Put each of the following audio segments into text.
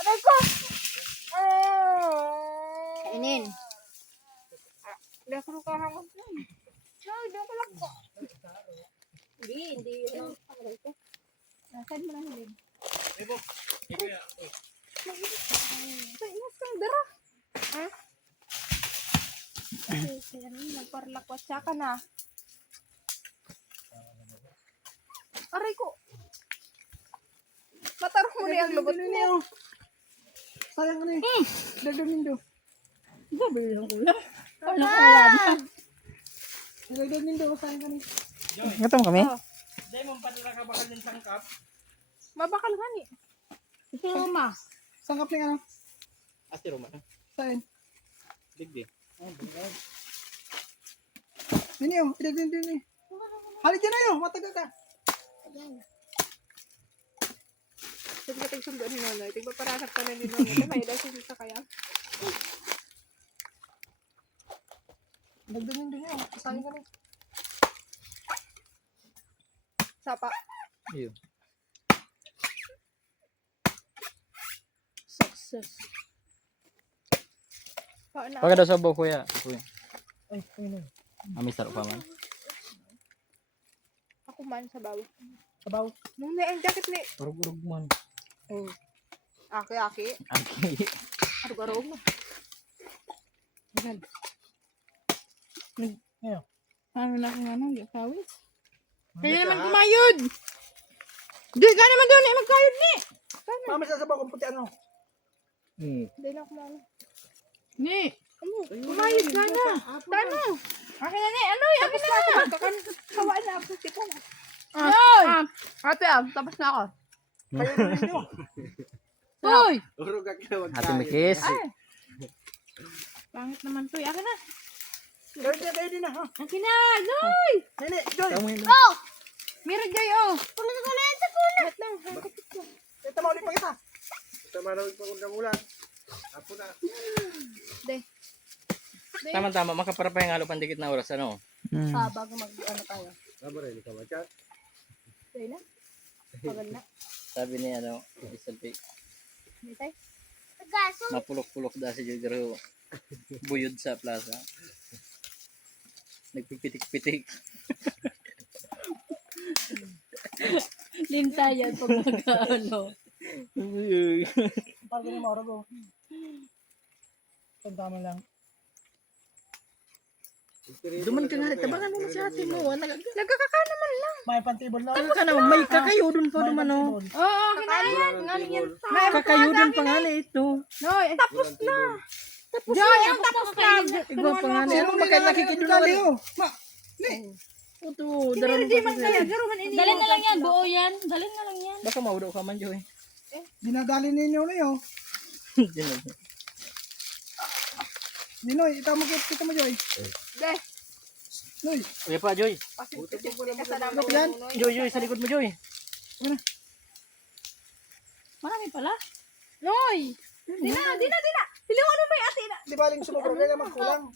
Aray ko! Kainin. Hindi ako nakahangot na. Hindi ako lang ko. Hindi. Aray ko. Nasaan mo na hilig? Ibo. Ibo ya. Sa ingas kang dara. Ha? Kaya nagparlakwatsa ka na. Aray ko. Matarong mo na yung lubot mo. Sayang ka na eh. Dagdamin do. Sabi lang kuya. Ano kuya na? Dagdamin do. Sayang ka na eh. Ito mo kami? Dahil mo pa nila kabakal ng sangkap. Mabakal nga ni. Ito ma. Sangkap na ano? Asti Roma. Sayang. Digdi. Dini oh. Dagdamin do eh. Halik dyan na yun. Mataga ka. Sabi ka tagsundo ni Nonoy. Tigba parasap ka na ni Nonoy. May daw siya sa kaya. Dagdamin do yun. Sayang ka na eh. Sapa. Iyo. Success. Paano? Pagka daw sa buho kuya. Kuya. Ay, ayun na. Amis taro pa man. Ako man sa bawo. Sabaw. Nung na ang jacket ni. Urog-urog man. Oh. Aki. Okay. Arbarog mo. Ayan. Ayun. Ano na kung ano? Hindi kawin. Kaya naman kumayod. Di ka naman doon ay magkayod ni. Mama sa sabaw kung puti ano. Hindi na kumano. Ni. Kumayod ka na. Tano. Akin na ni. Ano? Akin na na. Kawaan na ako. Tiko. Ate tapos na ako. Kayo na rin do. Uy! Urog ka na wag Ate Mikis. Pangit naman to. Akin na. Kayo din na ha. Akin na. Noy! Nene, Joy. Oh! Meron Joy, oh. Kulit ko na yan sa kuna. Wait lang. Hangkapit ko. Ito mo ulit pa kita. Tama na ug pagundang ulan. Apo na. De. Tama-tama. Makaparapay ang halo pandikit na oras. Ano? Bago mag-ano tayo. Sabare ni kamachat. Joy na. Pagal na. Sabi ni ano. Isalpi. Hindi tayo. Mapulok-pulok da si Jogero. Buyod sa plaza. Nagpipitik-pitik. Limta yan pag mag-ano. Parang ganun maura go. Tama lang. Duman ka nga rin. Tabangan mo sa atin mo. Nagkakaka naman lang. May pantibol na. Taga ka naman. May kakayo dun pa naman o. Oo, kinayan. Ngaling yan. Kakayo dun pa nga na ito. Noy, tapos na. Joy, ang tapos na. Igwa pa nga na. Ano magkaya nakikidulali o? Ito. Darang pa sa Dalhin na lang yan, buo yan. Dalhin na lang yan. Baka maudaw ka man, Joy. Dinadali ninyo na yun. Ninoy, ikaw mo kita mo Joy. De. Noy, Uy pa, Joy. Kasalamat yan. Joy, sa likod mo, Joy. Marami pala. Noy. Di na. Hiliwan mo ba yung ate na? di ba aling sumobra kaya magkulang?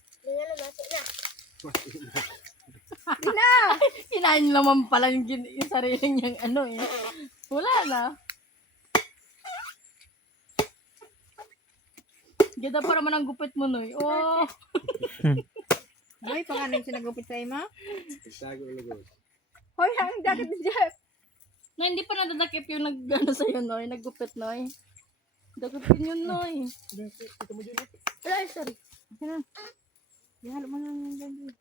Kinain naman pala yung sarili niyang ano eh. Wala na. Ganda pa naman ang gupit mo, Noy. Oh. Noy, paano yung sinagupit sa ima? Tago ulo. Hoy, ang jacket ni Jeff. Na hindi pa nadadakip yung nag-ano sa'yo, Noy. Naggupit, Noy. Dakipin yun, Noy. Ito mo Joy. Ay, sorry. Ihalo mo na yung ganyan.